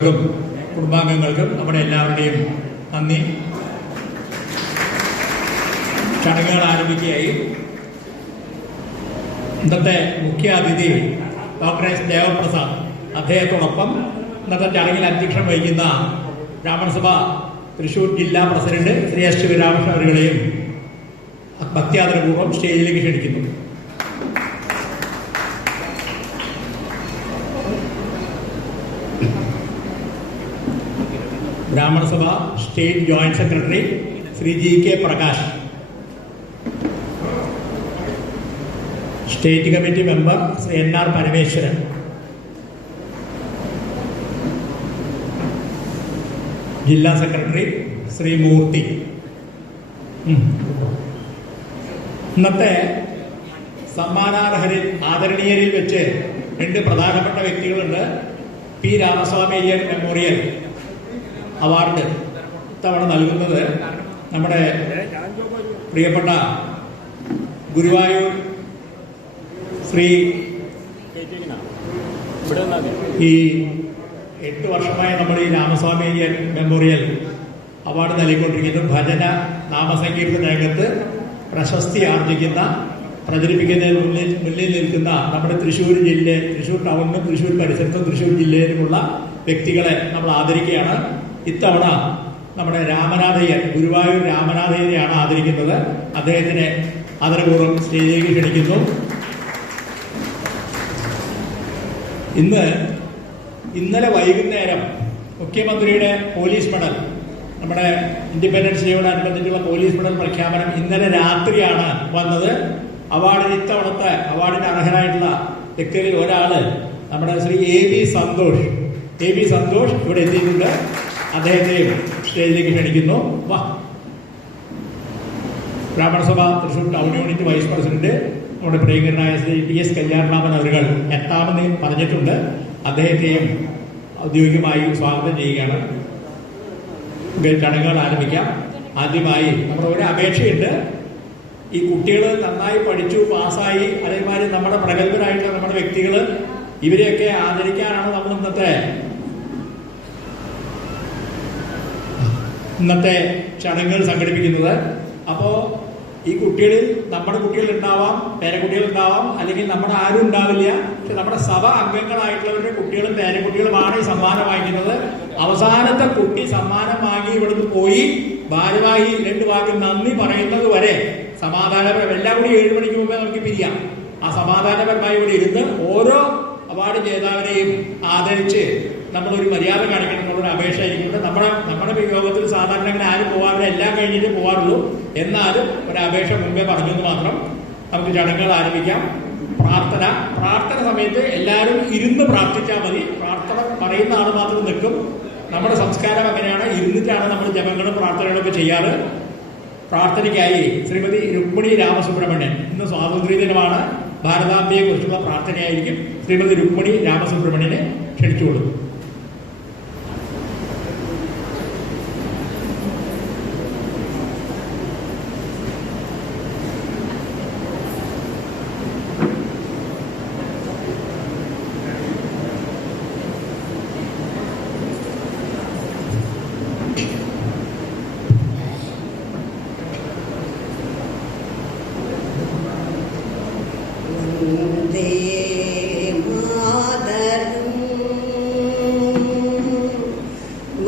കുടുംബാംഗങ്ങൾക്കും നമ്മുടെ എല്ലാവരുടെയും നന്ദി. ചടങ്ങുകൾ ആരംഭിക്കുകയായി. ഇന്നത്തെ മുഖ്യ അതിഥി ഡോക്ടർ എസ് ദേവപ്രസാദ്, അദ്ദേഹത്തോടൊപ്പം ഇന്നത്തെ ചടങ്ങിൽ അധ്യക്ഷം വഹിക്കുന്ന ബ്രാഹ്മണസഭ തൃശ്ശൂർ ജില്ലാ പ്രസിഡന്റ് ശ്രീ എസ് ശിവരാമകൃഷ്ണൻ അവരുടെയും ഭക്ത്യാദരപൂർവ്വം സ്റ്റേജിലേക്ക് ക്ഷണിക്കുന്നു. Brahmana Sabha state joint secretary Shri G K Prakash, state committee member Shri N R Parameswaran, ജില്ലാ സെക്രട്ടറി ശ്രീ മൂർത്തി. ഇന്നത്തെ സമ്മാനാർഹരിൽ ആദരണീയരിൽ വെച്ച് രണ്ട് പ്രധാനപ്പെട്ട വ്യക്തികളുണ്ട്. P Ramaswamy Iyer memorial award ഇത്തവണ നൽകുന്നത് നമ്മുടെ പ്രിയപ്പെട്ട ഗുരുവായൂർ ശ്രീ ഈ 8 വർഷമായി നമ്മൾ ഈ രാമസ്വാമി അയ്യർ മെമ്മോറിയൽ അവാർഡ് നൽകിക്കൊണ്ടിരിക്കുന്നു. ഭജന നാമസങ്കീർത്തന രംഗത്ത് പ്രശസ്തി ആർജിക്കുന്ന, പ്രചരിപ്പിക്കുന്നതിന് മുന്നിൽ നിൽക്കുന്ന നമ്മുടെ തൃശ്ശൂർ ടൗണിനും തൃശ്ശൂർ പരിസരത്തും തൃശ്ശൂർ ജില്ലയിലുമുള്ള വ്യക്തികളെ നമ്മൾ ആദരിക്കുകയാണ്. ഇത്തവണ നമ്മുടെ രാമനാഥയ്യർ, ഗുരുവായൂർ രാമനാഥയ്യരെയാണ് ആദരിക്കുന്നത്. അദ്ദേഹത്തിനെ ആദരപൂർവ്വം സ്റ്റേജിലേക്ക് ക്ഷണിക്കുന്നു. ഇന്നലെ വൈകുന്നേരം മുഖ്യമന്ത്രിയുടെ പോലീസ് മെഡൽ, നമ്മുടെ ഇൻഡിപെൻഡൻസ് ഡേയോടനുബന്ധിച്ചുള്ള പോലീസ് മെഡൽ പ്രഖ്യാപനം ഇന്നലെ രാത്രിയാണ് വന്നത്. ഇത്തവണത്തെ അവാർഡിന് അർഹരായിട്ടുള്ള വ്യക്തികളിൽ ഒരാള് നമ്മുടെ ശ്രീ എ ബി സന്തോഷ് ഇവിടെ എത്തിയിട്ടുണ്ട്. അദ്ദേഹത്തെയും സ്റ്റേജിലേക്ക് ക്ഷണിക്കുന്നു. Brahmana Sabha Thrissur town unit vice president നമ്മുടെ പ്രിയങ്കരനായ ശ്രീ ടി എസ് കല്യാണരാമൻ അവരുകൾ എത്താമെന്ന് പറഞ്ഞിട്ടുണ്ട്. അദ്ദേഹത്തെയും ഔദ്യോഗികമായി സ്വാഗതം ചെയ്യുകയാണ്. ചടങ്ങുകൾ ആരംഭിക്കാം. ആദ്യമായി നമ്മുടെ ഒരു അപേക്ഷയുണ്ട്. ഈ കുട്ടികൾ നന്നായി പഠിച്ചു പാസ്സായി, അതേമാതിരി നമ്മുടെ പ്രഗത്ഭരായിട്ടുള്ള നമ്മുടെ വ്യക്തികൾ, ഇവരെയൊക്കെ ആദരിക്കാനാണ് നമ്മൾ ഇന്നത്തെ ചടങ്ങുകൾ സംഘടിപ്പിക്കുന്നത്. അപ്പോൾ ഈ കുട്ടികളിൽ നമ്മുടെ കുട്ടികളുണ്ടാവാം, പേരക്കുട്ടികളുണ്ടാവാം, അല്ലെങ്കിൽ നമ്മുടെ ആരും ഉണ്ടാവില്ല. പക്ഷെ നമ്മുടെ സഭ അംഗങ്ങളായിട്ടുള്ളവരുടെ കുട്ടികളും പേരക്കുട്ടികളുമാണ് ഈ സമ്മാനം വാങ്ങിക്കുന്നത്. അവസാനത്തെ കുട്ടി സമ്മാനം വാങ്ങി ഇവിടുന്ന് പോയി ഭാരവാഹി 2 വാക്ക് നന്ദി പറയുന്നത് വരെ സമാധാനപരം, എല്ലാം കൂടി 7 മണിക്ക് മുമ്പേ നമുക്ക് പിരിയാം. ആ സമാധാനപരമായി ഇവിടെ ഇരുന്ന് ഓരോ അവാർഡ് ജേതാവിനെയും ആദരിച്ച് നമ്മളൊരു മര്യാദ കാണിക്കണം എന്നുള്ളൊരു അപേക്ഷ ആയിരിക്കും. നമ്മുടെ യോഗത്തിൽ സാധാരണ അങ്ങനെ ആരും പോകാറില്ല, എല്ലാം കഴിഞ്ഞിട്ട് പോകാറുള്ളൂ. എന്നാലും ഒരു അപേക്ഷ മുമ്പേ പറഞ്ഞെന്ന് മാത്രം. നമുക്ക് ചടങ്ങുകൾ ആരംഭിക്കാം. പ്രാർത്ഥന സമയത്ത് എല്ലാവരും ഇരുന്ന് പ്രാർത്ഥിച്ചാൽ മതി. പ്രാർത്ഥന പറയുന്ന ആൾ മാത്രം നിൽക്കും. നമ്മുടെ സംസ്കാരം അങ്ങനെയാണ്, ഇരുന്നിട്ടാണ് നമ്മൾ ജപങ്ങളും പ്രാർത്ഥനകളൊക്കെ ചെയ്യാറ്. പ്രാർത്ഥനയ്ക്കായി ശ്രീമതി രുക്മിണി രാമസുബ്രഹ്മണ്യൻ, ഇന്ന് സ്വാതന്ത്ര്യ ദിനമാണ്, ഭാരതാംബയെ കുറിച്ചുള്ള പ്രാർത്ഥനയായിരിക്കും. ശ്രീമതി രുക്മിണി രാമസുബ്രഹ്മണ്യനെ ക്ഷണിച്ചുകൊള്ളു.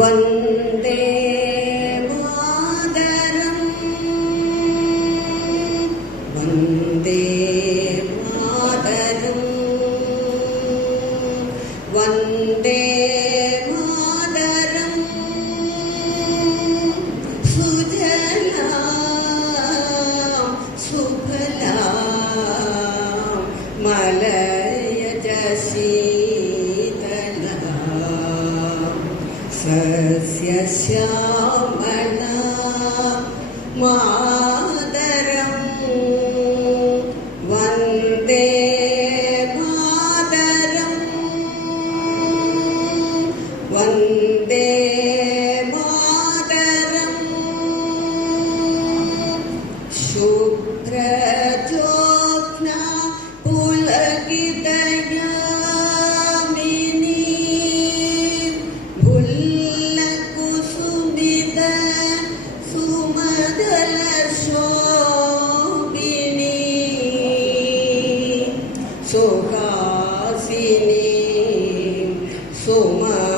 വന്ദേ മാതരം വന്ദേ മാതരം വന്ദേ മാതരം സുജലാം സുഫലാം മലയജ ശീതളാം സസ്യശ്യാമളാ മാതരം വന്ദേ മാതരം വന്ദേ മാതരം ശുഭ്രജ്യോത്സ്ന പുലകിതയാമിനി സുഹാസിനി സുമധുരഭാഷിണി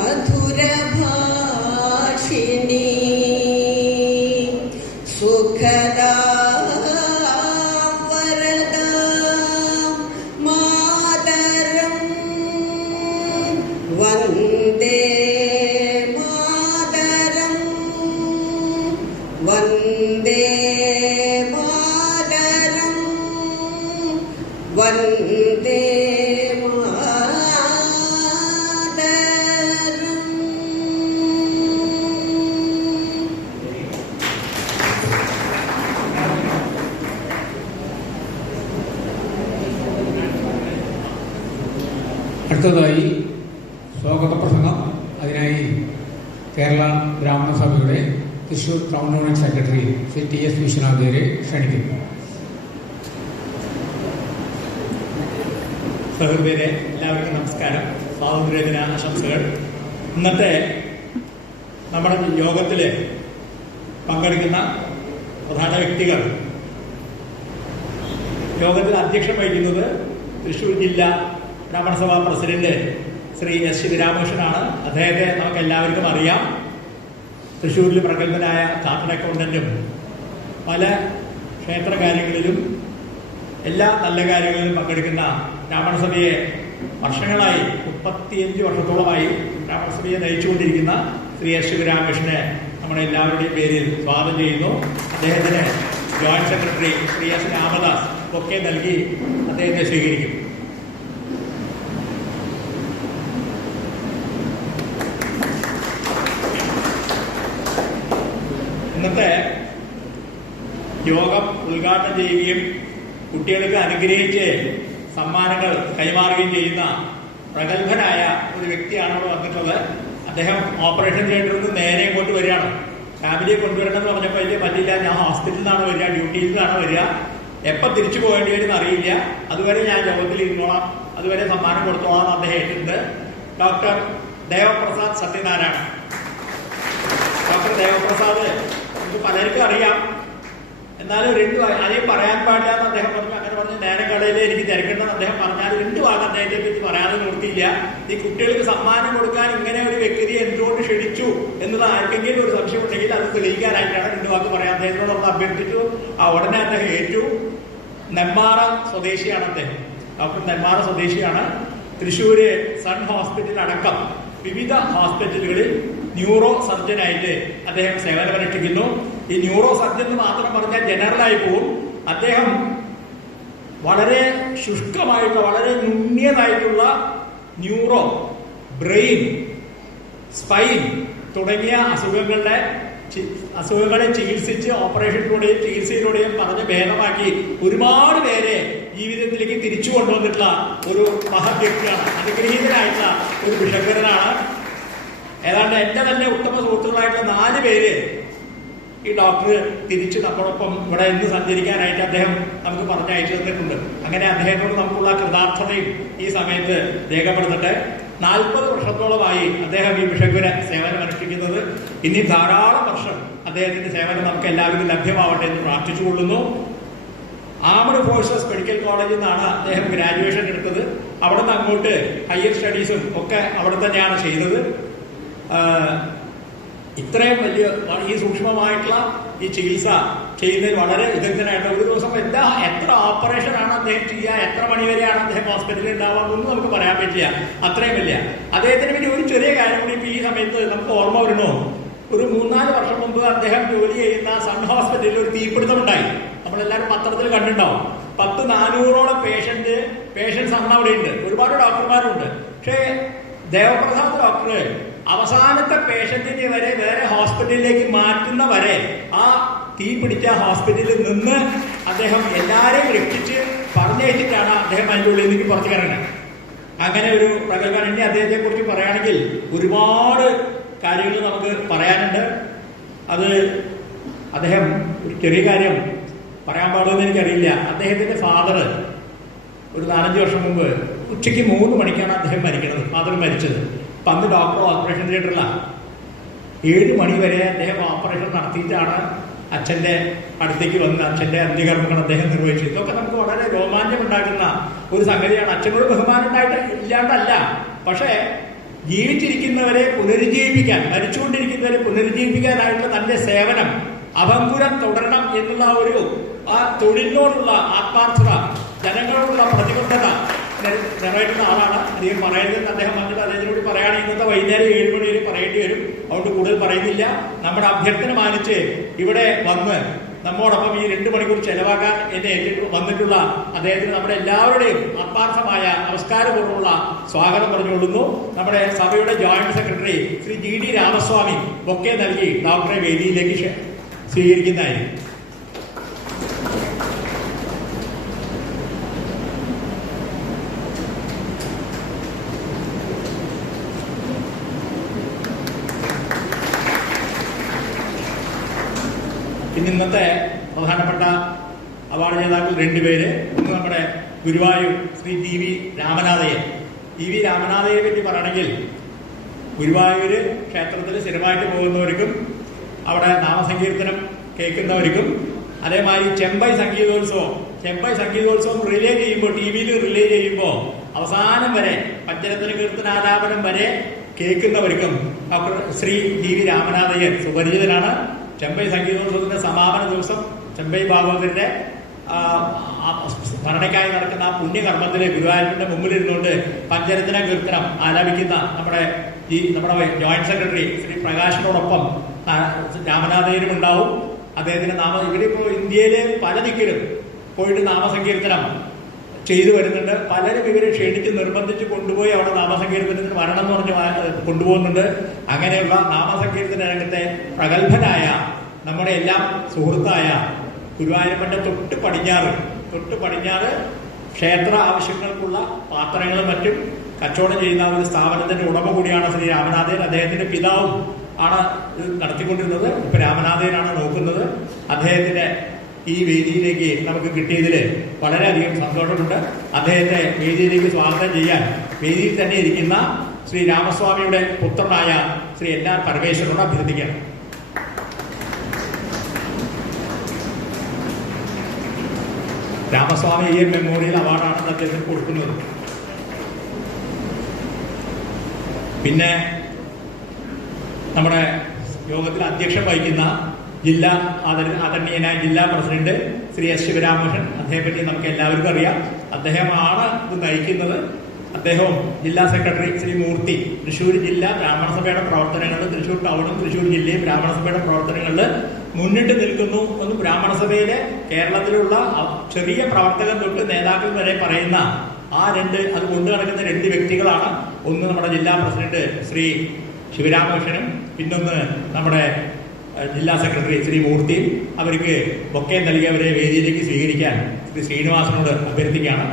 സുഖദാ വരദാ മാതരം വന്ദേ മാതരം വന്ദേ മാതരം വന്ദേ അടുത്തതായി സ്വാഗത പ്രസംഗം. അതിനായി കേരള ബ്രാഹ്മണ സഭയുടെ Thrissur town union secretary Shri TS വിശ്വനാഥരെ ക്ഷണിക്കുന്നു. സഹൃദയരെ എല്ലാവർക്കും നമസ്കാരം. സ്വാതന്ത്ര്യദിന ആശംസകൾ. ഇന്നത്തെ നമ്മുടെ യോഗത്തിൽ പങ്കെടുക്കുന്ന പ്രധാന വ്യക്തികൾ, യോഗത്തിൽ അധ്യക്ഷം വഹിക്കുന്നത് തൃശൂർ ജില്ലാ ബ്രാഹ്മണ സഭാ പ്രസിഡന്റ് ശ്രീ S ശിവരാമകൃഷ്ണനാണ്. അദ്ദേഹത്തെ നമുക്ക് എല്ലാവർക്കും അറിയാം. തൃശ്ശൂരിൽ പ്രഗത്ഭനായ ചാർട്ടേഡ് അക്കൗണ്ടന്റും പല ക്ഷേത്ര കാര്യങ്ങളിലും എല്ലാ നല്ല കാര്യങ്ങളിലും പങ്കെടുക്കുന്ന ബ്രാഹ്മണ സഭയെ വർഷങ്ങളായി 35 വർഷത്തോളമായി ബ്രാഹ്മണ സഭയെ നയിച്ചുകൊണ്ടിരിക്കുന്ന ശ്രീ S ശിവരാമകൃഷ്ണനെ നമ്മുടെ എല്ലാവരുടെയും പേരിൽ സ്വാഗതം ചെയ്യുന്നു. അദ്ദേഹത്തിന് joint secretary Shri S Ramadas ഒക്കെ നൽകി അദ്ദേഹത്തെ സ്വീകരിക്കും. ഇന്നത്തെ യോഗം ഉദ്ഘാടനം ചെയ്യുകയും കുട്ടികൾക്ക് അനുഗ്രഹിച്ച് സമ്മാനങ്ങൾ കൈമാറുകയും ചെയ്യുന്ന പ്രഗത്ഭനായ ഒരു വ്യക്തിയാണ് ഇവിടെ വന്നിട്ടുള്ളത്. അദ്ദേഹം ഓപ്പറേഷൻ തിയേറ്ററിൽ നിന്ന് നേരെ ഇങ്ങോട്ട് വരികയാണ്. ഫാമിലിയെ കൊണ്ടുവരണം എന്ന് പറഞ്ഞപ്പോൾ വലിയ പറ്റില്ല, ഞാൻ ഹോസ്പിറ്റലിൽ നിന്നാണ് വരിക, ഡ്യൂട്ടിയിൽ നിന്നാണ് വരിക, എപ്പോൾ തിരിച്ചു പോകേണ്ടി വരുമെന്ന് അറിയില്ല, അതുവരെ ഞാൻ യോഗത്തിൽ ഇരുന്നോളാം, അതുവരെ സമ്മാനം കൊടുത്തോളാം എന്ന് അദ്ദേഹം ഏറ്റിട്ടുണ്ട്. ഡോക്ടർ ദേവപ്രസാദ് സത്യനാരായണ. ഡോക്ടർ ദേവപ്രസാദ് നമുക്ക് പലർക്കും അറിയാം, എന്നാലും അതേം പറയാൻ പാടില്ല എന്ന് അദ്ദേഹം പറഞ്ഞു. അങ്ങനെ പറഞ്ഞ് നേരം കടയിൽ എനിക്ക് തിരക്കണ്ടെന്ന് അദ്ദേഹം പറഞ്ഞാൽ 2 വാക്ക് അദ്ദേഹത്തെ പറ്റി പറയാതെ നിർത്തിയില്ല. ഈ കുട്ടികൾക്ക് സമ്മാനം കൊടുക്കാൻ ഇങ്ങനെ ഒരു വ്യക്തിയെ എന്തുകൊണ്ട് ക്ഷണിച്ചു എന്നത് ആർക്കെങ്കിലും ഒരു സംശയം ഉണ്ടെങ്കിൽ അത് തെളിയിക്കാനായിട്ടാണ് 2 വാക്ക് പറയാം. അദ്ദേഹത്തിനോട് അഭ്യർത്ഥിച്ചു. ഉടനെ അദ്ദേഹം ഏറ്റു. നെന്മാറ സ്വദേശിയാണ് അദ്ദേഹം. ഡോക്ടർ നെന്മാറ സ്വദേശിയാണ്. തൃശ്ശൂര് സൺ ഹോസ്പിറ്റൽ അടക്കം വിവിധ ഹോസ്പിറ്റലുകളിൽ ന്യൂറോ സർജനായിട്ട് അദ്ദേഹം സേവനമനുഷ്ഠിക്കുന്നു. ഈ ന്യൂറോ സർജൻ എന്ന് മാത്രം പറഞ്ഞാൽ ജനറലായി പോവും. അദ്ദേഹം വളരെ ശുഷ്കമായിട്ടുള്ള, വളരെ നുണ്ണിയതായിട്ടുള്ള ന്യൂറോ, ബ്രെയിൻ, സ്പൈൻ തുടങ്ങിയ അസുഖങ്ങളെ ചികിത്സിച്ച് ഓപ്പറേഷനിലൂടെയും ചികിത്സയിലൂടെയും പറഞ്ഞ് ഭേദമാക്കി ഒരുപാട് പേരെ ജീവിതത്തിലേക്ക് തിരിച്ചു കൊണ്ടുവന്നിട്ടുള്ള ഒരു മഹത് വ്യക്തിയാണ്. അനുഗ്രഹീതനായിട്ടുള്ള ഒരു ബിഷപ്പനാണ്. ഏതാണ്ട് എന്റെ തന്നെ ഉത്തമ സുഹൃത്തുക്കളായിട്ടുള്ള 4 പേര് ഈ ഡോക്ടർ തിരിച്ച് നമ്മളൊപ്പം ഇവിടെ ഇന്ന് സഞ്ചരിക്കാനായിട്ട് അദ്ദേഹം നമുക്ക് പറഞ്ഞയച്ചു തന്നിട്ടുണ്ട്. അങ്ങനെ അദ്ദേഹത്തോട് നമുക്കുള്ള കൃതാർത്ഥതയും ഈ സമയത്ത് രേഖപ്പെടുത്തട്ടെ. 40 വർഷത്തോളമായി അദ്ദേഹം ഈ ബിഷപ്പിന് സേവനം അനുഷ്ഠിക്കുന്നത്. ഇനി ധാരാളം വർഷം അദ്ദേഹത്തിന്റെ സേവനം നമുക്ക് എല്ലാവരും ലഭ്യമാവട്ടെ എന്ന് പ്രാർത്ഥിച്ചുകൊള്ളുന്നു. ആർമഡ് ഫോഴ്സസ് മെഡിക്കൽ കോളേജിൽ നിന്നാണ് അദ്ദേഹം ഗ്രാജുവേഷൻ എടുത്തത്. അവിടെ നിന്ന് അങ്ങോട്ട് ഹയർ സ്റ്റഡീസും ഒക്കെ അവിടെ തന്നെയാണ് ചെയ്തത്. ഇത്രയും വലിയ ഈ സൂക്ഷ്മമായിട്ടുള്ള ഈ ചികിത്സ ചെയ്യുന്നതിൽ വളരെ വിദഗ്ധനായിട്ട് ഒരു ദിവസം എത്ര ഓപ്പറേഷനാണ് അദ്ദേഹം ചെയ്യുക, എത്ര മണിവരെയാണ് അദ്ദേഹം ഹോസ്പിറ്റലിൽ ഉണ്ടാവാമെന്നൊന്നും നമുക്ക് പറയാൻ പറ്റില്ല. അത്രയും വലിയ അദ്ദേഹത്തിന് വേണ്ടി ഒരു ചെറിയ കാര്യം കൂടി ഇപ്പൊ ഈ സമയത്ത് നമുക്ക് ഓർമ്മ വരണോ. ഒരു 3-4 വർഷം മുമ്പ് അദ്ദേഹം ജോലി ചെയ്യുന്ന സൺ ഹോസ്പിറ്റലിൽ ഒരു തീപിടുത്തം ഉണ്ടായി. നമ്മളെല്ലാവരും പത്രത്തിൽ കണ്ടിട്ടുണ്ടാവും. 400ഓളം പേഷ്യൻസ് അന്ന് അവിടെ ഉണ്ട്. ഒരുപാട് ഡോക്ടർമാരുണ്ട്. പക്ഷേ ദേവപ്രസാദ് ഡോക്ടർ അവസാനത്തെ പേഷ്യന്റിനെ വരെ വേറെ ഹോസ്പിറ്റലിലേക്ക് മാറ്റുന്ന വരെ ആ തീ പിടിച്ച ഹോസ്പിറ്റലിൽ നിന്ന് അദ്ദേഹം എല്ലാരെയും രക്ഷിച്ച് പറഞ്ഞയച്ചിട്ടാണ് അദ്ദേഹം അതിൻ്റെ ഉള്ളിൽ നിന്ന് പുറത്തു കയറുന്നത്. അങ്ങനെ ഒരു പ്രഗത്ഭൻ. ഇനി അദ്ദേഹത്തെ കുറിച്ച് പറയുകയാണെങ്കിൽ ഒരുപാട് കാര്യങ്ങൾ നമുക്ക് പറയാനുണ്ട്. അത് അദ്ദേഹം ഒരു ചെറിയ കാര്യം പറയാൻ പാടുമെന്ന് എനിക്കറിയില്ല. അദ്ദേഹത്തിന്റെ ഫാദർ ഒരു 4-5 വർഷം മുമ്പ് ഉച്ചയ്ക്ക് 3 മണിക്കാണ് അദ്ദേഹം മരിക്കുന്നത്. ഫാദർ മരിച്ചത്. അപ്പൊ അന്ന് ഡോക്ടർ ഓപ്പറേഷൻ തിയേറ്ററിലാണ്. 7 മണി വരെ അദ്ദേഹം ഓപ്പറേഷൻ നടത്തിയിട്ടാണ് അച്ഛന്റെ അടുത്തേക്ക് വന്ന് അച്ഛന്റെ അന്ത്യകർമ്മങ്ങൾ അദ്ദേഹം നിർവഹിച്ചു. ഇതൊക്കെ നമുക്ക് വളരെ രോമാഞ്ചം ഉണ്ടാക്കുന്ന ഒരു സംഗതിയാണ്. അച്ഛനോട് ബഹുമാനം ഉണ്ടായിട്ട് ഇല്ലാണ്ടല്ല, പക്ഷേ ജീവിച്ചിരിക്കുന്നവരെ പുനരുജ്ജീവിപ്പിക്കാൻ, മരിച്ചുകൊണ്ടിരിക്കുന്നവരെ പുനരുജ്ജീവിപ്പിക്കാനായിട്ടുള്ള തന്റെ സേവനം അഭംഗുരം തുടരണം എന്നുള്ള ആ തൊഴിലിനോടുള്ള ആത്മാർത്ഥത, ജനങ്ങളോടുള്ള പ്രതിബദ്ധത നിറവേറ്റുന്ന ആളാണ്. അധികം പറയുന്നത് അദ്ദേഹം വന്നിട്ട് അദ്ദേഹത്തിനോട് പറയുകയാണെങ്കിൽ ഇന്നത്തെ വൈകുന്നേരം 7 മണിയിൽ പറയേണ്ടി വരും. അതുകൊണ്ട് കൂടുതൽ പറയുന്നില്ല. നമ്മുടെ അഭ്യർത്ഥന മാനിച്ച് ഇവിടെ വന്ന് നമ്മോടൊപ്പം ഈ 2 മണിക്കൂർ ചെലവാക്കാൻ എന്നെ വന്നിട്ടുള്ള അദ്ദേഹത്തിന് നമ്മുടെ എല്ലാവരുടെയും ആത്മാർത്ഥമായ നമസ്കാരപൂർവ്വമുള്ള സ്വാഗതം പറഞ്ഞുകൊള്ളുന്നു. നമ്മുടെ സഭയുടെ joint secretary Shri GD Ramaswamy bouquet നൽകി ഡോക്ടറെ വേദിയിലേക്ക് സ്വീകരിക്കുന്നതായിരിക്കും. ഇന്നത്തെ പ്രധാനപ്പെട്ട അവാർഡ് ജേതാക്കൾ 2 പേര്. ഒന്ന് നമ്മുടെ ഗുരുവായൂർ ശ്രീ TV രാമനാഥയ്യൻ. TV രാമനാഥയെ പറ്റി പറയണമെങ്കിൽ ഗുരുവായൂര് ക്ഷേത്രത്തിൽ സ്ഥിരമായിട്ട് പോകുന്നവർക്കും അവിടെ നാമസങ്കീർത്തനം കേൾക്കുന്നവർക്കും അതേമാതിരി ചെമ്പൈ സംഗീതോത്സവം റിലേ ചെയ്യുമ്പോൾ, TV-യിൽ റിലേ ചെയ്യുമ്പോൾ അവസാനം വരെ പഞ്ചരത്ന കീർത്തനാലാപനം വരെ കേൾക്കുന്നവർക്കും ഡോക്ടർ ശ്രീ TV രാമനാഥയ്യൻ സുപരിചിതനാണ്. ചെമ്പൈ സംഗീതോത്സവത്തിന്റെ സമാപന ദിവസം ചെമ്പൈ ഭാഗവതരുടെ സ്മരണയ്ക്കായി നടക്കുന്ന ആ പുണ്യകർമ്മത്തില് ഗുരുവായൂരിന്റെ മുമ്പിലിരുന്നുകൊണ്ട് പഞ്ചരത്ന കീർത്തനം ആലാപിക്കുന്ന നമ്മുടെ ജോയിന്റ് സെക്രട്ടറി ശ്രീ പ്രകാശിനോടൊപ്പം രാമനാഥയ്യനും ഉണ്ടാവും. അദ്ദേഹത്തിന്റെ ഇവരിപ്പോ ഇന്ത്യയിലെ പല ദിക്കിലും പോയിട്ട് നാമസങ്കീർത്തനം ചെയ്തു വരുന്നുണ്ട്. പലരും ഇവരെ ക്ഷണിച്ച് നിർബന്ധിച്ച് കൊണ്ടുപോയി അവിടെ നാമസങ്കീർത്തനത്തിന് വരണം എന്ന് പറഞ്ഞ് കൊണ്ടുപോകുന്നുണ്ട്. അങ്ങനെയുള്ള നാമസങ്കീർത്തന രംഗത്തെ പ്രഗത്ഭനായ നമ്മുടെ എല്ലാം സുഹൃത്തായ ഗുരുവായൂരപ്പന്റെ തൊട്ട് പടിഞ്ഞാറ് ക്ഷേത്ര ആവശ്യങ്ങൾക്കുള്ള പാത്രങ്ങളും മറ്റും കച്ചവടം ചെയ്യുന്ന ഒരു സ്ഥാപനത്തിന്റെ ഉടമ കൂടിയാണ് ശ്രീ രാമനാഥൻ. അദ്ദേഹത്തിന്റെ പിതാവും ആണ് ഇത് നടത്തിക്കൊണ്ടിരുന്നത്. ഇപ്പൊ രാമനാഥനാണ് നോക്കുന്നത്. അദ്ദേഹത്തിന്റെ ഈ വേദിയിലേക്ക് നമുക്ക് കിട്ടിയതിൽ വളരെയധികം സന്തോഷമുണ്ട്. അദ്ദേഹത്തെ വേദിയിലേക്ക് സ്വാഗതം ചെയ്യാൻ വേദിയിൽ തന്നെ ഇരിക്കുന്ന ശ്രീ രാമസ്വാമിയുടെ പുത്രനായ ശ്രീ LR പരമേശ്വരനോട് അഭ്യർത്ഥിക്കണം. രാമസ്വാമി അയ്യർ മെമ്മോറിയൽ അവാർഡാണ് അദ്ദേഹത്തിന് കൊടുക്കുന്നത്. പിന്നെ നമ്മുടെ യോഗത്തിൽ അധ്യക്ഷം വഹിക്കുന്ന ആദരണീയനായ ജില്ലാ പ്രസിഡന്റ് ശ്രീ S ശിവരാമകൃഷ്ണൻ. അദ്ദേഹത്തെ നമുക്ക് എല്ലാവർക്കും അറിയാം. അദ്ദേഹമാണ് ഇത് നയിക്കുന്നത്. അദ്ദേഹവും ജില്ലാ സെക്രട്ടറി ശ്രീ മൂർത്തി തൃശ്ശൂർ ജില്ലാ ബ്രാഹ്മണ സഭയുടെ പ്രവർത്തനങ്ങളിൽ, തൃശ്ശൂർ ടൗണും തൃശ്ശൂർ ജില്ലയും ബ്രാഹ്മണ സഭയുടെ പ്രവർത്തനങ്ങളിൽ മുന്നിട്ട് നിൽക്കുന്നു എന്ന് ബ്രാഹ്മണ സഭയിലെ കേരളത്തിലുള്ള ചെറിയ പ്രവർത്തകർ തൊട്ട് നേതാക്കൾ വരെ പറയുന്ന അത് കൊണ്ടു നടക്കുന്ന 2 വ്യക്തികളാണ്. ഒന്ന് നമ്മുടെ ജില്ലാ പ്രസിഡന്റ് ശ്രീ ശിവരാമകൃഷ്ണനും, പിന്നൊന്ന് നമ്മുടെ ജില്ലാ സെക്രട്ടറി ശ്രീ മൂർത്തിയും. അവർക്ക് ബൊക്കെ നൽകിയവരെ വേദിയിലേക്ക് സ്വീകരിക്കാൻ ശ്രീ ശ്രീനിവാസനോട് അഭ്യർത്ഥിക്കുകയാണ്.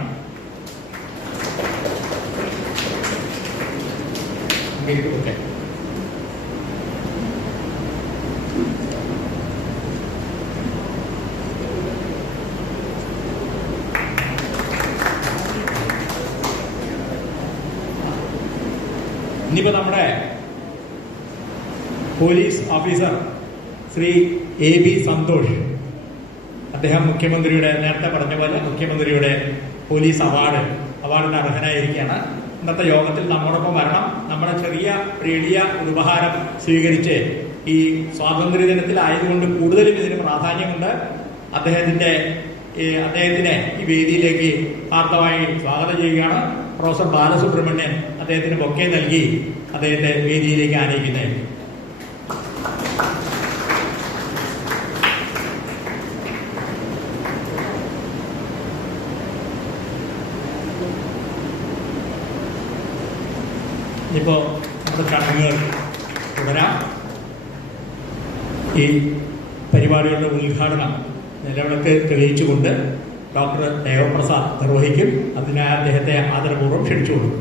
ഓക്കെ. ഇനിയിപ്പോ നമ്മുടെ police officer Shri AB Santhosh, അദ്ദേഹം മുഖ്യമന്ത്രിയുടെ, നേരത്തെ പറഞ്ഞ പോലെ മുഖ്യമന്ത്രിയുടെ പോലീസ് അവാർഡിന് അർഹനായിരിക്കുകയാണ്. ഇന്നത്തെ യോഗത്തിൽ നമ്മോടൊപ്പം വരണം. നമ്മുടെ ചെറിയ എളിയ ഉപഹാരം സ്വീകരിച്ച് ഈ സ്വാതന്ത്ര്യ ദിനത്തിലായതുകൊണ്ട് കൂടുതലും ഇതിന് പ്രാധാന്യമുണ്ട്. അദ്ദേഹത്തിനെ ഈ വേദിയിലേക്ക് ആർദ്രമായി സ്വാഗതം ചെയ്യുകയാണ്. പ്രൊഫസർ ബാലസുബ്രഹ്മണ്യൻ അദ്ദേഹത്തിന് ബൊക്കെ നൽകി അദ്ദേഹത്തെ വേദിയിലേക്ക് ആനയിക്കുന്നത്. ഇപ്പോ നമ്മുടെ ചടങ്ങുകൾ തുടരാം. ഈ പരിപാടികളുടെ ഉദ്ഘാടനം നിലവിളക്ക് തെളിയിച്ചുകൊണ്ട് ഡോക്ടർ ദേവപ്രസാദ് നിർവഹിക്കും. അതിനായി അദ്ദേഹത്തെ ആദരപൂർവ്വം ക്ഷണിച്ചുകൊള്ളു.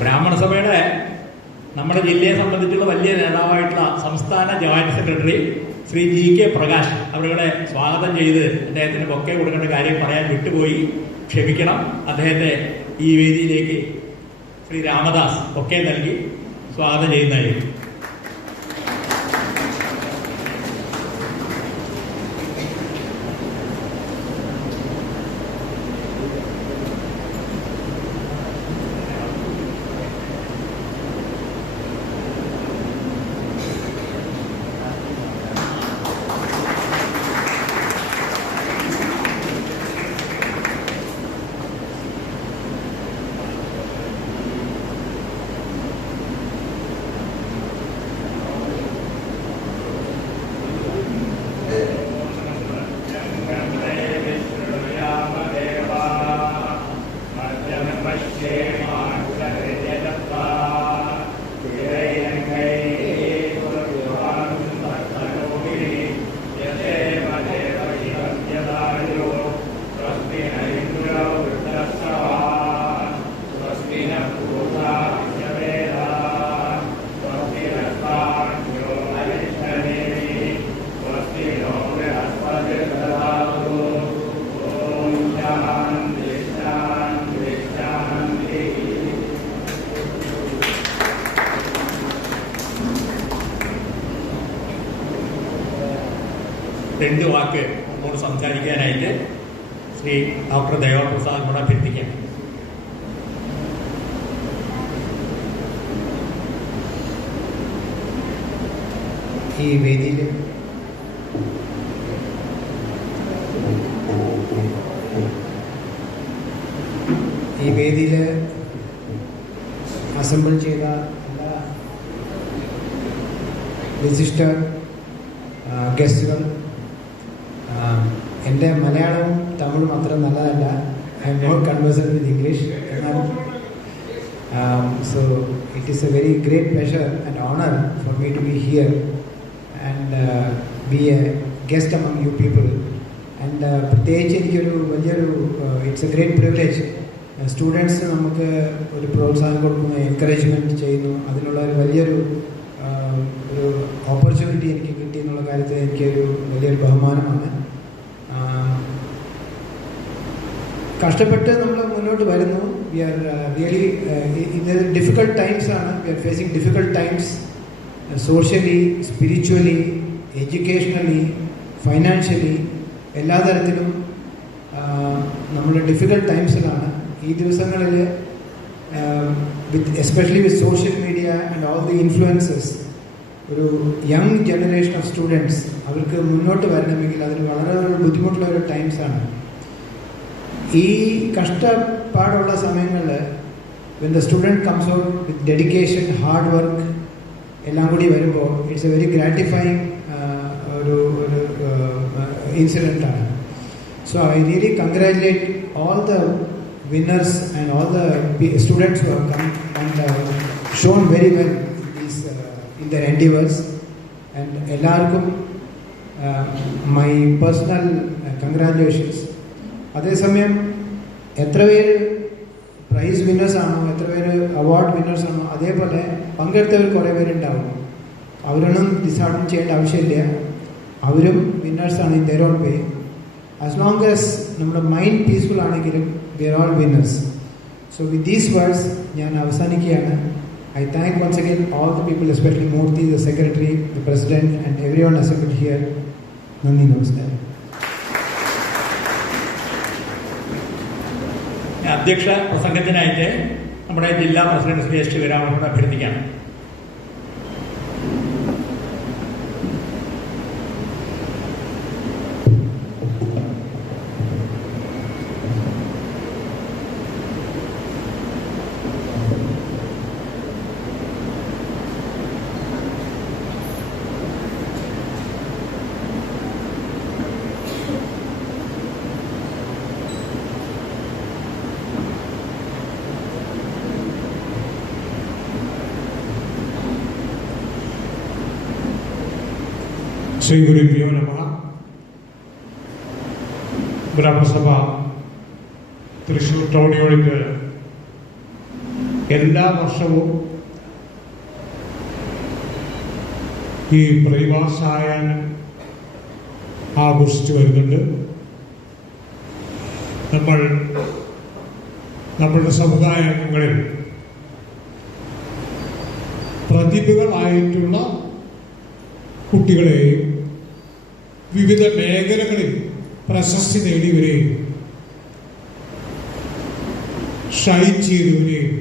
ബ്രാഹ്മണ സഭയുടെ നമ്മുടെ ജില്ലയെ സംബന്ധിച്ചുള്ള വലിയ നേതാവായിട്ടുള്ള സംസ്ഥാന joint secretary Shri GK Prakash അവരുടെ സ്വാഗതം ചെയ്ത് അദ്ദേഹത്തിന് ബൊക്കെ കൊടുക്കേണ്ട കാര്യം പറയാൻ വിട്ടുപോയി, ക്ഷമിക്കണം. അദ്ദേഹത്തെ ഈ വേദിയിലേക്ക് ശ്രീ രാമദാസ് ബൊക്കെ നൽകി സ്വാഗതം ചെയ്യുന്നതായിരിക്കും. രണ്ട് വാക്ക് നമ്മോട് സംസാരിക്കാനായിട്ട് ശ്രീ ഡോക്ടർ ദേവപ്രസാദിനോട് അഭ്യർത്ഥിക്കാം. ഈ വേദിയിൽ അസംബിൾ ചെയ്ത എല്ലാ വിശിഷ്ട ഗസ്റ്റുകൾ, എൻ്റെ മലയാളവും തമിഴും അത്ര നല്ലതല്ല. I am not conversant with English. So it is a very great pleasure and honor for me to be here and be a guest among you people. And പ്രത്യേകിച്ച് എനിക്കൊരു വലിയൊരു it's A great privilege. Students നമുക്ക് ഒരു പ്രോത്സാഹനം കൊടുക്കുന്നു, encouragement ചെയ്യുന്നു. അതിനുള്ള ഒരു വലിയൊരു ഒരു ഓപ്പർച്യൂണിറ്റി എനിക്ക് കിട്ടി എന്നുള്ള കാര്യത്തിൽ എനിക്കൊരു വലിയൊരു ബഹുമാനമാണ്. കഷ്ടപ്പെട്ട് നമ്മൾ മുന്നോട്ട് വരുന്നു. വി ആർ റിയലി ഇത് ഡിഫിക്കൽട്ട് ടൈംസ് ആണ്. We are facing difficult times socially, spiritually, educationally, financially, എല്ലാ തരത്തിലും നമ്മൾ ഡിഫിക്കൽട്ട് ടൈംസിലാണ്. ഈ ദിവസങ്ങളിൽ especially with social media and all the influences, ഒരു യങ് ജനറേഷൻ ഓഫ് സ്റ്റുഡൻസ് അവർക്ക് മുന്നോട്ട് വരണമെങ്കിൽ അതിന് വളരെ ബുദ്ധിമുട്ടുള്ള ഒരു ടൈംസാണ്. ഈ കഷ്ടപ്പാടുള്ള സമയങ്ങളിൽ when the student comes out with dedication, hard work എല്ലാം കൂടി വരുമ്പോൾ ഇറ്റ്സ് എ വെരി ഗ്രാറ്റിഫൈങ് ഒരു ഇൻസിഡൻ്റാണ്. So I really congratulate all the winners and all the students who have come and shown very well in their endeavors. And എല്ലാവർക്കും my personal congratulations. അതേസമയം എത്ര പേര് price വിന്നേഴ്സാണോ, എത്ര പേര് അവാർഡ് വിന്നേഴ്സാണോ, അതേപോലെ പങ്കെടുത്തവർ കുറേ പേരുണ്ടാവും. അവരൊന്നും ഡിസാർട്ടൺ ചെയ്യേണ്ട ആവശ്യമില്ല. അവരും വിന്നേഴ്സാണ് in their own way. As long as നമ്മുടെ മൈൻഡ് പീസ്ഫുൾ ആണെങ്കിലും we are all winners. So with these words ഞാൻ അവസാനിക്കുകയാണ്. I thank once again all the people, especially Murthy, the secretary, the president, and everyone assembled here. Nandi namaskar. അധ്യക്ഷ പ്രസംഗത്തിനായിട്ട് നമ്മുടെ ജില്ലാ president Shri S ശിവരാമനോട് അഭ്യർത്ഥിക്കാം. Shri ഗുരുഭ്യോ നമഃ. Brahma Sabha Thrissur town unit എല്ലാ വർഷവും ഈ പ്രതിഭാസായാൻ ആഘോഷിച്ചു വരുന്നുണ്ട്. നമ്മളുടെ സമുദായങ്ങളിൽ പ്രതിഭകളായിട്ടുള്ള കുട്ടികളെയും വിവിധ മേഖലകളിൽ പ്രശസ്തി നേടിയവരെയും ഷൈൻ ചെയ്തവരെയും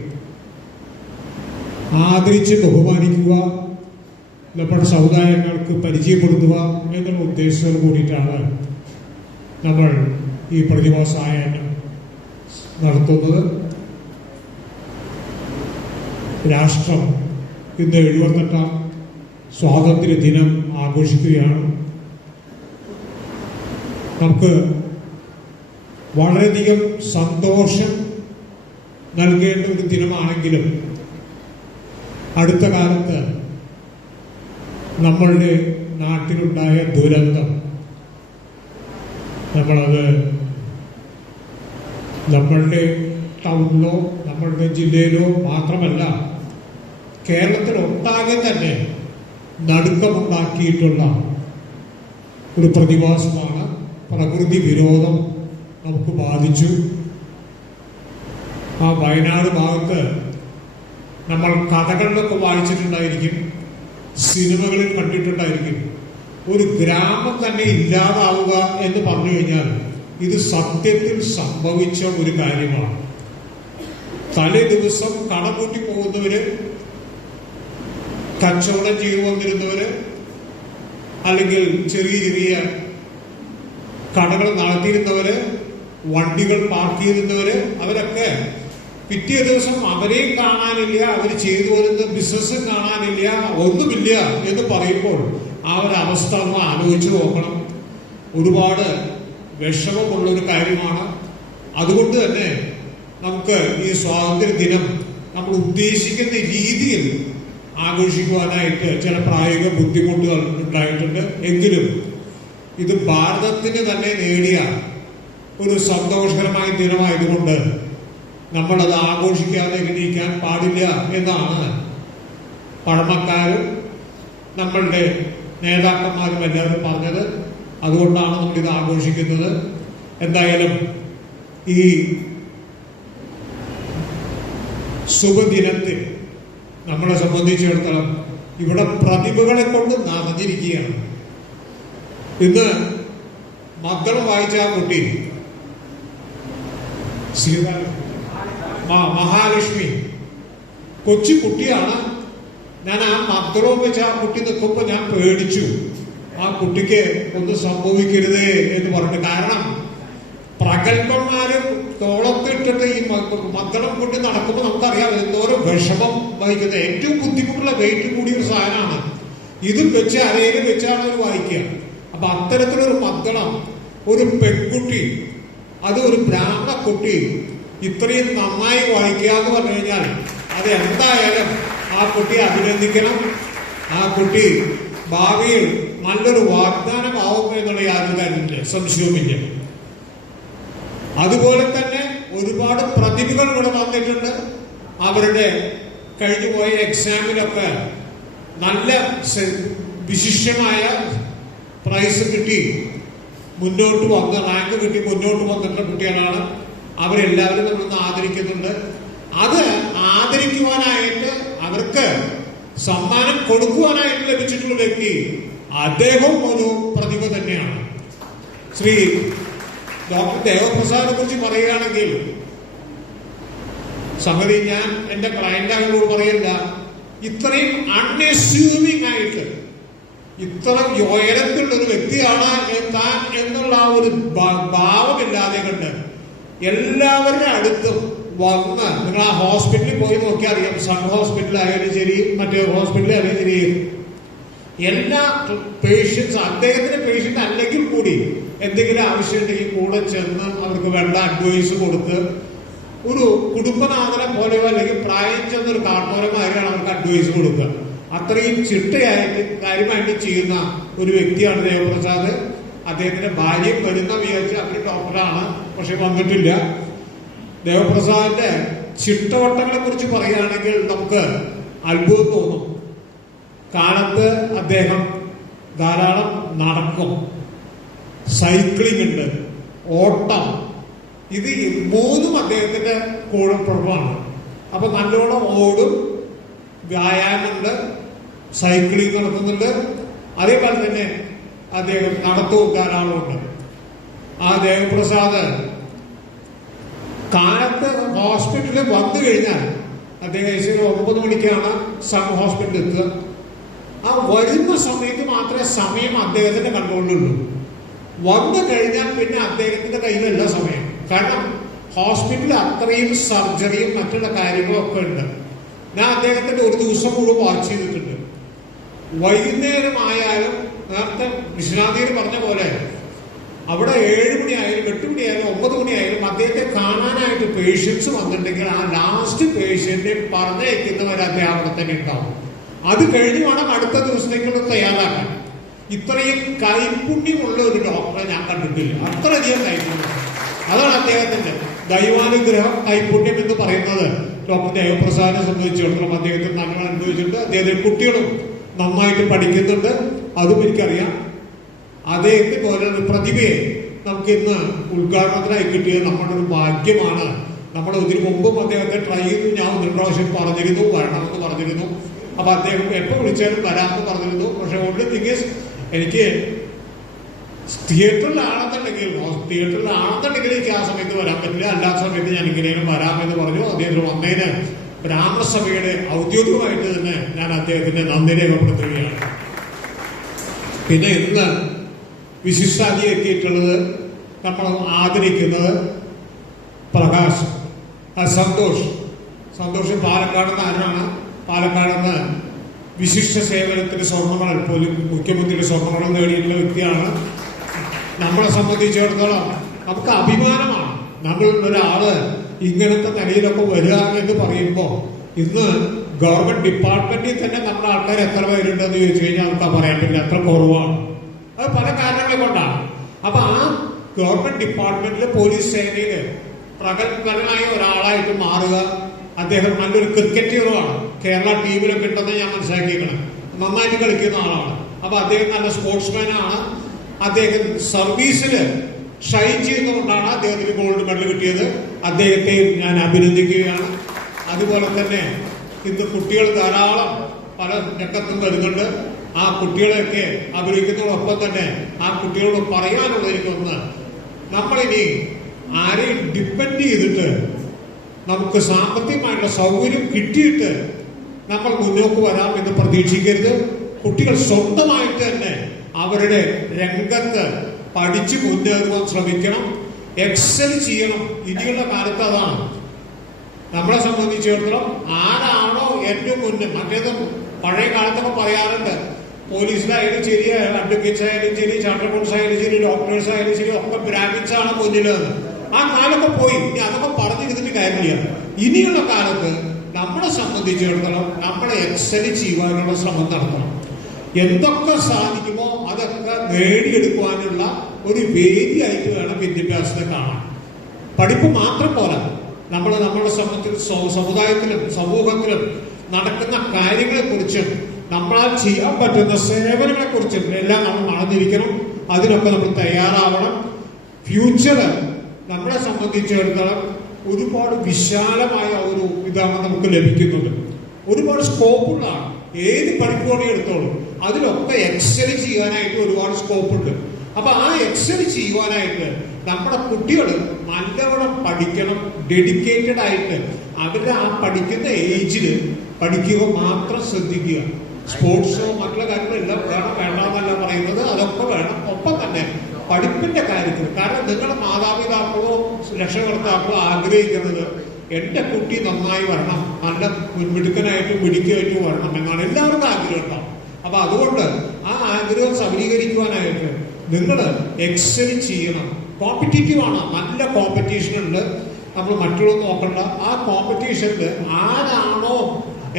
ആദരിച്ച് ബഹുമാനിക്കുക, നമ്മുടെ സമുദായങ്ങൾക്ക് പരിചയപ്പെടുത്തുക എന്നുള്ള ഉദ്ദേശത്തോട് കൂടിയിട്ടാണ് നമ്മൾ ഈ പ്രതിഭാ സായാഹ്നം നടത്തുന്നത്. രാഷ്ട്രം ഇന്ന് 78ാം സ്വാതന്ത്ര്യ ദിനം ആഘോഷിക്കുകയാണ്. നമുക്ക് വളരെയധികം സന്തോഷം നൽകേണ്ട ഒരു ദിനമാണെങ്കിലും അടുത്ത കാലത്ത് നമ്മളുടെ നാട്ടിലുണ്ടായ ദുരന്തം നമ്മളത് നമ്മളുടെ ടൗണിലോ നമ്മളുടെ ജില്ലയിലോ മാത്രമല്ല കേരളത്തിലൊട്ടാകെ തന്നെ നടുക്കമുണ്ടാക്കിയിട്ടുള്ള ഒരു പ്രതിഭാസമാണ്. പ്രകൃതി വിരോധം നമുക്ക് ബാധിച്ചു. ആ വയനാട് ഭാഗത്ത് നമ്മൾ കഥകളിലൊക്കെ വായിച്ചിട്ടുണ്ടായിരിക്കും, സിനിമകളിൽ കണ്ടിട്ടുണ്ടായിരിക്കും. ഒരു ഗ്രാമം തന്നെ ഇല്ലാതാവുക എന്ന് പറഞ്ഞു കഴിഞ്ഞാൽ ഇത് സത്യത്തിൽ സംഭവിച്ച ഒരു കാര്യമാണ്. തലേ ദിവസം കടകൂട്ടി പോകുന്നവര്, കച്ചവടം ചെയ്തു വന്നിരുന്നവര്, അല്ലെങ്കിൽ ചെറിയ ചെറിയ കടകൾ നടത്തിയിരുന്നവര്, വണ്ടികൾ പാർക്ക് ചെയ്തിരുന്നവര്, അവരൊക്കെ പിറ്റേ ദിവസം അവരെയും കാണാനില്ല, അവർ ചെയ്തു വരുന്ന ബിസിനസ്സും കാണാനില്ല, ഒന്നുമില്ല എന്ന് പറയുമ്പോൾ ആ ഒരു അവസ്ഥ ഒന്ന് ആലോചിച്ച് നോക്കണം. ഒരുപാട് വിഷമമുള്ളൊരു കാര്യമാണ്. അതുകൊണ്ട് തന്നെ നമുക്ക് ഈ സ്വാതന്ത്ര്യ ദിനം നമ്മൾ ഉദ്ദേശിക്കുന്ന രീതിയിൽ ആഘോഷിക്കുവാനായിട്ട് ചില പ്രായോഗിക ബുദ്ധിമുട്ടുകൾ ഉണ്ടായിട്ടുണ്ട്. എങ്കിലും ഇത് ഭാരതത്തിന് തന്നെ നേടിയ ഒരു സന്തോഷകരമായ ദിനമായതുകൊണ്ട് നമ്മളത് ആഘോഷിക്കാതെ ഇരിക്കാൻ പാടില്ല എന്നാണ് പഴമക്കാരും നമ്മളുടെ നേതാക്കന്മാരും എല്ലാവരും പറഞ്ഞത്. അതുകൊണ്ടാണ് നമ്മളിത് ആഘോഷിക്കുന്നത്. എന്തായാലും ഈ ശുഭദിനത്തിൽ നമ്മളെ സംബന്ധിച്ചിടത്തോളം ഇവിടെ പ്രതിഭകളെ കൊണ്ട് നിറഞ്ഞിരിക്കുകയാണ്. ഇന്ന് മദ്ദളം വായിച്ച ആ കുട്ടി മഹാലക്ഷ്മി കൊച്ചു കുട്ടിയാണ്. ഞാൻ ആ മദ്ദളവും വെച്ച് ആ കുട്ടി നിൽക്കുമ്പോൾ ഞാൻ പേടിച്ചു, ആ കുട്ടിക്ക് ഒന്നും സംഭവിക്കരുതേ എന്ന് പറഞ്ഞു. കാരണം പ്രഗത്ഭന്മാരും തോളത്തിട്ടിട്ട് ഈ മദ്ദളം കൊണ്ട് നടക്കുമ്പോൾ നമുക്കറിയാം എന്തോരം വിഷമം വഹിക്കുന്നത്. ഏറ്റവും ബുദ്ധിമുട്ടുള്ള വെയിറ്റ് കൂടിയ ഒരു സാധനമാണ്. ഇതും വെച്ച് അരയിൽ വെച്ചാണ് അവർ വായിക്കുക. അപ്പൊ അത്തരത്തിലൊരു മദ്ദളം ഒരു പെൺകുട്ടി, അത് ഒരു ബ്രാഹ്മണ കുട്ടി ഇത്രയും നന്നായി വായിക്കുക എന്ന് പറഞ്ഞു കഴിഞ്ഞാൽ അത് എന്തായാലും ആ കുട്ടിയെ അഭിനന്ദിക്കണം. ആ കുട്ടി ഭാവിയിൽ നല്ലൊരു വാഗ്ദാനമാവും എന്നുള്ള യാതൊരു കാര്യമില്ല, സംശയവുമില്ല. അതുപോലെ തന്നെ ഒരുപാട് പ്രതിഭകൾ ഇവിടെ വന്നിട്ടുണ്ട്. അവരുടെ കഴിഞ്ഞുപോയ എക്സാമിലൊക്കെ നല്ല വിശിഷ്ടമായ പ്രൈസ് കിട്ടി മുന്നോട്ട് വന്ന് റാങ്ക് കിട്ടി മുന്നോട്ട് വന്നിട്ടുള്ള കുട്ടികളാണ്. അവരെല്ലാവരും നമ്മളൊന്ന് ആദരിക്കുന്നുണ്ട്. അത് ആദരിക്കുവാനായിട്ട് അവർക്ക് സമ്മാനം കൊടുക്കുവാനായിട്ട് ലഭിച്ചിട്ടുള്ള വ്യക്തി അദ്ദേഹം ഒരു പ്രതിഭ തന്നെയാണ്. ശ്രീ ഡോക്ടർ ദേവപ്രസാദിനെ കുറിച്ച് പറയുകയാണെങ്കിൽ സംഗതി ഞാൻ എന്റെ ക്ലയന്റുകളോട് പറയില്ല, ഇത്രയും അൺഎസ്യൂമിംഗ് ആയിട്ട് ഇത്ര ഉയരത്തിലുള്ള ഒരു വ്യക്തിയാണ് താൻ എന്നുള്ള ആ ഒരു ഭാവമില്ലാതെ കണ്ട് എല്ലാവരുടെ അടുത്തും വന്ന്, നിങ്ങൾ ആ ഹോസ്പിറ്റലിൽ പോയി നോക്കിയാൽ അറിയാം, സൺ ഹോസ്പിറ്റൽ ആയാലും ശരി മറ്റേ ഹോസ്പിറ്റലിൽ ആയാലും ശരി, എല്ലാ പേഷ്യൻസ് അദ്ദേഹത്തിന്റെ പേഷ്യന്റ് അല്ലെങ്കിൽ കൂടി എന്തെങ്കിലും ആവശ്യമുണ്ടെങ്കിൽ കൂടെ ചെന്ന് അവർക്ക് വേണ്ട അഡ്വൈസ് കൊടുത്ത് ഒരു കുടുംബനാഥനെ പോലെയോ അല്ലെങ്കിൽ പ്രായം ചെന്നൊരു കാർണോരമാരാണ് അവർക്ക് അഡ്വൈസ് കൊടുക്കുക. അത്രയും ചിട്ടയായിട്ട് കാര്യമായിട്ട് ചെയ്യുന്ന ഒരു വ്യക്തിയാണ് ദേവപ്രസാദ്. അദ്ദേഹത്തിന്റെ ഭാര്യയും വരുന്ന വിചാരിച്ച് അവര് ഡോക്ടറാണ്, പക്ഷെ വന്നിട്ടില്ല. ദേവപ്രസാദിന്റെ ചിട്ടവട്ടങ്ങളെ കുറിച്ച് പറയുകയാണെങ്കിൽ നമുക്ക് അത്ഭുതം തോന്നും. കാലത്ത് അദ്ദേഹം ധാരാളം നടക്കും. സൈക്ലിംഗ് ഉണ്ട്, ഓട്ടം. ഇത് മൂന്നും അദ്ദേഹത്തിന്റെ കൂടപ്പുറപ്പാണ്. അപ്പൊ നല്ലോണം ഓടും, വ്യായാമമുണ്ട്, സൈക്ലിംഗ് നടത്തുന്നുണ്ട്. അതേപോലെ തന്നെ അദ്ദേഹം നടത്തവും ധാരാളമുണ്ട്. ആ ദേവപ്രസാദ് കാലത്ത് ഹോസ്പിറ്റലിൽ വന്നു കഴിഞ്ഞാൽ അദ്ദേഹം 9 മണിക്കാണ് സൺ ഹോസ്പിറ്റലിൽ എത്തുക. ആ വരുന്ന സമയത്ത് മാത്രമേ സമയം അദ്ദേഹത്തിന്റെ കൺട്രോളിലുള്ളൂ. വന്നു കഴിഞ്ഞാൽ പിന്നെ അദ്ദേഹത്തിന്റെ കയ്യിലല്ല സമയം. കാരണം ഹോസ്പിറ്റലിൽ അത്രയും സർജറിയും മറ്റുള്ള കാര്യങ്ങളും ഒക്കെ ഉണ്ട്. ഞാൻ അദ്ദേഹത്തിന്റെ ഒരു ദിവസം മുഴുവൻ വാച്ച് ചെയ്തിട്ടുണ്ട്. വൈകുന്നേരമായാലും നേരത്തെ വിശ്വനാഥീർ പറഞ്ഞ പോലെ അവിടെ 7 മണിയായാലും 8 മണിയായാലും 9 മണിയായാലും അദ്ദേഹത്തെ കാണാനായിട്ട് പേഷ്യൻസ് വന്നിട്ടുണ്ടെങ്കിൽ ആ ലാസ്റ്റ് പേഷ്യന്റിനെ പറഞ്ഞയക്കുന്നവരെ അദ്ദേഹം അവിടെ തന്നെ ഉണ്ടാവും. അത് കഴിഞ്ഞ് വേണം അടുത്ത ദിവസത്തേക്കുള്ള തയ്യാറാക്കാൻ. ഇത്രയും കൈപുണ്യമുള്ള ഒരു ഡോക്ടറെ ഞാൻ കണ്ടിട്ടില്ല. അത്രയധികം കൈപുണ്യം. അതാണ് അദ്ദേഹത്തിന്റെ ദൈവാനുഗ്രഹം, കൈപുണ്യം എന്ന് പറയുന്നത്. ഡോക്ടർ ദേവപ്രസാദിനെ സംബന്ധിച്ചിടത്തോളം അദ്ദേഹത്തിന് നന്മ അനുഭവിച്ചിട്ടുണ്ട്. അദ്ദേഹത്തിന്റെ കുട്ടികളും നന്നായിട്ട് പഠിക്കുന്നുണ്ട്, അതും എനിക്കറിയാം. അദ്ദേഹത്തെ പോലൊരു പ്രതിഭയെ നമുക്ക് ഇന്ന് ഉദ്ഘാടനത്തിനായി കിട്ടിയത് നമ്മുടെ ഒരു ഭാഗ്യമാണ്. നമ്മൾ ഇതിനു മുമ്പും അദ്ദേഹത്തെ ട്രൈ ചെയ്തു. ഞാൻ 1 പ്രാവശ്യം പറഞ്ഞിരുന്നു, വരണമെന്ന് പറഞ്ഞിരുന്നു. അപ്പൊ അദ്ദേഹം എപ്പോൾ വിളിച്ചാലും വരാമെന്ന് പറഞ്ഞിരുന്നു. പക്ഷെ ഓൺലി തിങ് ഈസ്, എനിക്ക് തിയേറ്ററിലാണെന്നുണ്ടെങ്കിൽ എനിക്ക് ആ സമയത്ത് വരാൻ പറ്റില്ല. അല്ലാത്ത സമയത്ത് ഞാൻ ഇങ്ങനെയും വരാമെന്ന് പറഞ്ഞു. അദ്ദേഹത്തിന് വന്നതിന് ബ്രാഹ്മണസഭയുടെ ഔദ്യോഗികമായിട്ട് തന്നെ ഞാൻ അദ്ദേഹത്തിന്റെ നന്ദി രേഖപ്പെടുത്തുകയാണ്. പിന്നെ ഇന്ന് വിശിഷ്ടാതി എത്തിയിട്ടുള്ളത്, നമ്മൾ ആദരിക്കുന്നത് പ്രകാശ്, സന്തോഷ് പാലക്കാട് നിന്ന് ആരാണ്? പാലക്കാട് നിന്ന് വിശിഷ്ട സേവനത്തിന് സ്വർണ്ണ പോലും മുഖ്യമന്ത്രിയുടെ സ്വർണ്ണ നേടിയിട്ടുള്ള വ്യക്തിയാണ്. നമ്മളെ സംബന്ധിച്ചിടത്തോളം നമുക്ക് അഭിമാനമാണ്. നമ്മൾ ഒരാള് ഇങ്ങനത്തെ നിലയിലൊക്കെ വരിക എന്ന് പറയുമ്പോൾ, ഇന്ന് ഗവൺമെന്റ് ഡിപ്പാർട്ട്മെന്റിൽ തന്നെ നമ്മുടെ ആൾക്കാർ എത്ര പേരുണ്ടെന്ന് ചോദിച്ചു കഴിഞ്ഞാൽ നമുക്ക് പറയാൻ പറ്റില്ല, അത്ര കുറവാണ്. അത് പല കാരണങ്ങളെ കൊണ്ടാണ്. അപ്പൊ ആ ഗവൺമെന്റ് ഡിപ്പാർട്ട്മെന്റില് പോലീസ് സേനയില് പ്രഗത്ഭനായ ഒരാളായിട്ട് മാറുക. അദ്ദേഹം നല്ലൊരു ക്രിക്കറ്ററുമാണ്. കേരള ടീമിലൊക്കെ ഉണ്ടെന്ന് ഞാൻ മനസ്സിലാക്കിയിരിക്കണം. നന്നായിട്ട് കളിക്കുന്ന ആളാണ്. അപ്പൊ അദ്ദേഹം നല്ല സ്പോർട്സ്മാനാണ്. അദ്ദേഹം സർവീസില് ഷൈൻ ചെയ്യുന്നതുകൊണ്ടാണ് അദ്ദേഹത്തിന് ഗോൾഡ് മെഡൽ കിട്ടിയത്. അദ്ദേഹത്തെ ഞാൻ അഭിനന്ദിക്കുകയാണ്. അതുപോലെ തന്നെ ഇന്ന് കുട്ടികൾ ധാരാളം പല രംഗത്തും വരുന്നുണ്ട്. ആ കുട്ടികളെയൊക്കെ അഭിനയിക്കുന്നതോടൊപ്പം തന്നെ ആ കുട്ടികളോട് പറയാനുള്ളത് എനിക്കൊന്ന്, നമ്മളിനി ആരെയും ഡിപ്പെൻഡ് ചെയ്തിട്ട് നമുക്ക് സാമ്പത്തികമായിട്ടുള്ള സൗകര്യം കിട്ടിയിട്ട് നമ്മൾ മുന്നോട്ട് വരാം എന്ന് പ്രതീക്ഷിക്കരുത്. കുട്ടികൾ സ്വന്തമായിട്ട് തന്നെ അവരുടെ രംഗത്ത് പഠിച്ച് മുന്നേറുവാൻ ശ്രമിക്കണം, എക്സൽ ചെയ്യണം. ഇനിയുള്ള കാലത്ത് അതാണ് നമ്മളെ സംബന്ധിച്ചിടത്തോളം. ആരാണോ ഏറ്റവും മുന്നേ, മറ്റേത് പഴയ കാലത്തൊക്കെ പറയാറുണ്ട്, പോലീസിലായാലും ശരി, അഡ്വക്കേറ്റ്സ് ആയാലും ശരി, ചാർട്ടർ അക്കൗണ്ട്സ് ആയാലും ശരി, ഡോക്ടേഴ്സ് ആയാലും ശരി, ഒക്കെ ബ്രാഹ്മിൻസ് ആണ് മുന്നിലെന്ന്. ആ കാലമൊക്കെ പോയി. ഇനി അതൊക്കെ പറഞ്ഞിരുന്നിട്ട് കാര്യമില്ല. ഇനിയുള്ള കാലത്ത് നമ്മളെ സംബന്ധിച്ചിടത്തോളം നമ്മളെ എക്സൽ ചെയ്യുവാനുള്ള ശ്രമം നടത്തണം. എന്തൊക്കെ സാധിക്കുമോ അതൊക്കെ നേടിയെടുക്കുവാനുള്ള ഒരു വേദിയായിട്ട് വേണം വിദ്യാഭ്യാസത്തെ കാണാൻ. പഠിപ്പ് മാത്രം പോരാ. നമ്മുടെ സമുദായത്തിലും സമൂഹത്തിലും നടക്കുന്ന കാര്യങ്ങളെ കുറിച്ചും നമ്മളാൽ ചെയ്യാൻ പറ്റുന്ന സേവനങ്ങളെ കുറിച്ചും എല്ലാം നമ്മൾ അറിഞ്ഞിരിക്കണം. അതിനൊക്കെ നമ്മൾ തയ്യാറാവണം. ഫ്യൂച്ചർ നമ്മളെ സംബന്ധിച്ചിടത്തോളം ഒരുപാട് വിശാലമായ ഒരു ഇതാണ് നമുക്ക് ലഭിക്കുന്നത്. ഒരുപാട് സ്കോപ്പുള്ളതാണ്. ഏത് പഠിപ്പുകളെ എടുത്തോളും അതിലൊക്കെ എക്സൽ ചെയ്യാനായിട്ട് ഒരുപാട് സ്കോപ്പുണ്ട്. അപ്പൊ ആ എക്സൽ ചെയ്യുവാനായിട്ട് നമ്മുടെ കുട്ടികൾ നല്ലവണ്ണം പഠിക്കണം. ഡെഡിക്കേറ്റഡ് ആയിട്ട് അവരുടെ ആ പഠിക്കുന്ന ഏജിൽ പഠിക്കുക മാത്രം ശ്രദ്ധിക്കുക. സ്പോർട്സോ മറ്റുള്ള കാര്യങ്ങളെല്ലാം വേണം, വേണ്ടെന്നല്ല പറയുന്നത്, അതൊക്കെ വേണം. ഒപ്പം തന്നെ പഠിപ്പിന്റെ കാര്യത്തിൽ, കാരണം നിങ്ങളുടെ മാതാപിതാക്കളോ രക്ഷകർത്താക്കളോ ആഗ്രഹിക്കുന്നത് എന്റെ കുട്ടി നന്നായി വരണം, നല്ല മിടുക്കനായിട്ടും മിടുക്കായിട്ടും വരണം എന്നാണ് എല്ലാവർക്കും ആഗ്രഹം ഉണ്ടാവും. അപ്പൊ അതുകൊണ്ട് ആ ആഗ്രഹം സബലീകരിക്കുവാനായിട്ട് നിങ്ങൾ എക്സൽ ചെയ്യണം. കോമ്പറ്റീറ്റീവ് ആണ്, നല്ല കോമ്പറ്റീഷൻ ഉണ്ട്. നമ്മൾ മറ്റുള്ളവർ നോക്കണ്ട. ആ കോമ്പറ്റീഷനിൽ ആരാണോ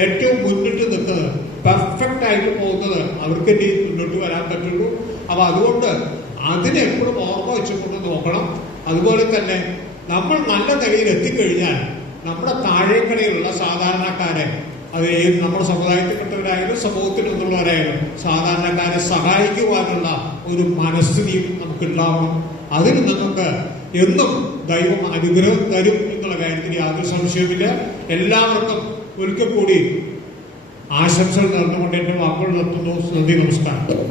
ഏറ്റവും മുന്നിട്ട് നിൽക്കുന്നത്, പെർഫെക്റ്റ് ആയിട്ട് പോകുന്നത്, അവർക്ക് മുന്നോട്ട് വരാൻ പറ്റുള്ളൂ. അപ്പൊ അതുകൊണ്ട് അതിനെ എപ്പോഴും ഓർമ്മ വെച്ചുകൊണ്ട് നോക്കണം. അതുപോലെ തന്നെ നമ്മൾ നല്ല നിലയിൽ എത്തിക്കഴിഞ്ഞാൽ നമ്മുടെ താഴേക്കടയിലുള്ള സാധാരണക്കാരെ അത് ഏത് നമ്മുടെ സമുദായത്തിൽപ്പെട്ടവരായാലും സമൂഹത്തിൽ നിന്നുള്ളവരായാലും സാധാരണക്കാരെ സഹായിക്കുവാനുള്ള ഒരു മനസ്ഥിതിയും നമുക്കുണ്ടാവണം. അതിന് നമുക്ക് എന്നും ദൈവം അനുഗ്രഹം തരും എന്നുള്ള കാര്യത്തിൽ യാതൊരു സംശയവുമില്ല. എല്ലാവർക്കും ഒരിക്കൽ കൂടി ആശംസകൾ നേർന്നുകൊണ്ട് എൻ്റെ വാക്കുകൾ നിർത്തുന്നു. നന്ദി, നമസ്കാരം.